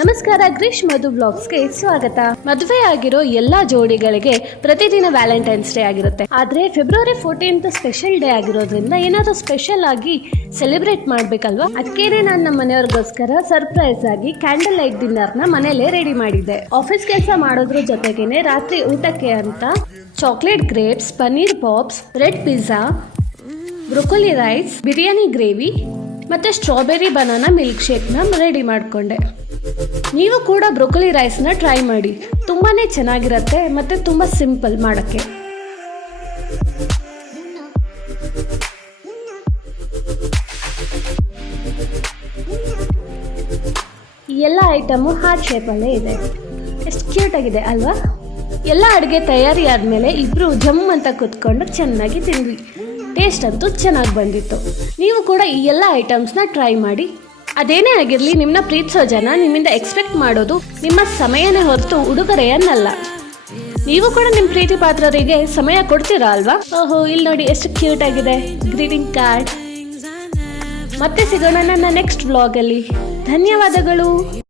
ನಮಸ್ಕಾರ, ಗ್ರೀಶ್ ಮಧು ಬ್ಲಾಗ್ಸ್ಗೆ ಸ್ವಾಗತ. ಮದುವೆ ಆಗಿರೋ ಎಲ್ಲಾ ಜೋಡಿಗಳಿಗೆ ಪ್ರತಿದಿನ ವ್ಯಾಲೆಂಟೈನ್ಸ್ ಡೇ ಆಗಿರುತ್ತೆ. ಆದ್ರೆ ಫೆಬ್ರವರಿ 14th ಸ್ಪೆಷಲ್ ಡೇ ಆಗಿರೋದ್ರಿಂದ ಏನಾದರೂ ಸ್ಪೆಷಲ್ ಆಗಿ ಸೆಲೆಬ್ರೇಟ್ ಮಾಡ್ಬೇಕಲ್ವಾ? ಅದಕ್ಕೇನೆ ನಾನು ನಮ್ಮ ಮನೆಯವ್ರಿಗೋಸ್ಕರ ಸರ್ಪ್ರೈಸ್ ಆಗಿ ಕ್ಯಾಂಡಲ್ ಲೈಟ್ ಡಿನ್ನರ್ನ ಮನೇಲೆ ರೆಡಿ ಮಾಡಿದ್ದೆ. ಆಫೀಸ್ ಕೆಲಸ ಮಾಡೋದ್ರ ಜೊತೆಗೇನೆ ರಾತ್ರಿ ಊಟಕ್ಕೆ ಅಂತ chocolate grapes, paneer pops, red pizza, broccoli rice, biryani gravy ಮತ್ತೆ ಸ್ಟ್ರಾಬೆರಿ ಬನಾನಾ ಮಿಲ್ಕ್ ಶೇಕ್ನ ರೆಡಿ ಮಾಡಿಕೊಂಡೆ. ನೀವು ಕೂಡ ಬ್ರೊಕೊಲಿ ರೈಸ್ನ ಟ್ರೈ ಮಾಡಿ, ತುಂಬಾ ಚೆನ್ನಾಗಿರುತ್ತೆ ಮತ್ತು ತುಂಬ ಸಿಂಪಲ್ ಮಾಡೋಕ್ಕೆ. ಈ ಎಲ್ಲ ಐಟಮು ಹಾರ್ಟ್ ಶೇಪಲ್ಲೇ ಇದೆ. ಎಷ್ಟು ಕ್ಯೂಟಾಗಿದೆ ಅಲ್ವಾ? ಎಲ್ಲ ಅಡುಗೆ ತಯಾರಿ ಆದಮೇಲೆ ಇಬ್ಬರು ಜಮ್ ಅಂತ ಕೂತ್ಕೊಂಡು ಚೆನ್ನಾಗಿ ತಿಂದ್ವಿ. ಟೇಸ್ಟ್ ಅಂತೂ ಚೆನ್ನಾಗಿ ಬಂದಿತ್ತು. ನೀವು ಕೂಡ ಈ ಎಲ್ಲ ಐಟಮ್ಸ್ನ ಟ್ರೈ ಮಾಡಿ. ಅದೇನೇ ಆಗಿರಲಿ, ನಿಮ್ಮನ್ನ ಪ್ರೀತಿಸೋ ಜನ ನಿಮ್ಮಿಂದ ಎಕ್ಸ್ಪೆಕ್ಟ್ ಮಾಡೋದು ನಿಮ್ಮ ಸಮಯನೇ ಹೊರತು ಉಡುಗೊರೆಯನ್ನಲ್ಲ. ನೀವು ಕೂಡ ನಿಮ್ಮ ಪ್ರೀತಿ ಪಾತ್ರರಿಗೆ ಸಮಯ ಕೊಡ್ತೀರಾ ಅಲ್ವಾ? ಓಹೋ, ಇಲ್ಲಿ ನೋಡಿ ಎಷ್ಟು ಕ್ಯೂಟ್ ಆಗಿದೆ ಗ್ರೀಟಿಂಗ್ ಕಾರ್ಡ್. ಮತ್ತೆ ಸಿಗೋಣ ನನ್ನ ನೆಕ್ಸ್ಟ್ ವ್ಲಾಗಲ್ಲಿ. ಧನ್ಯವಾದಗಳು.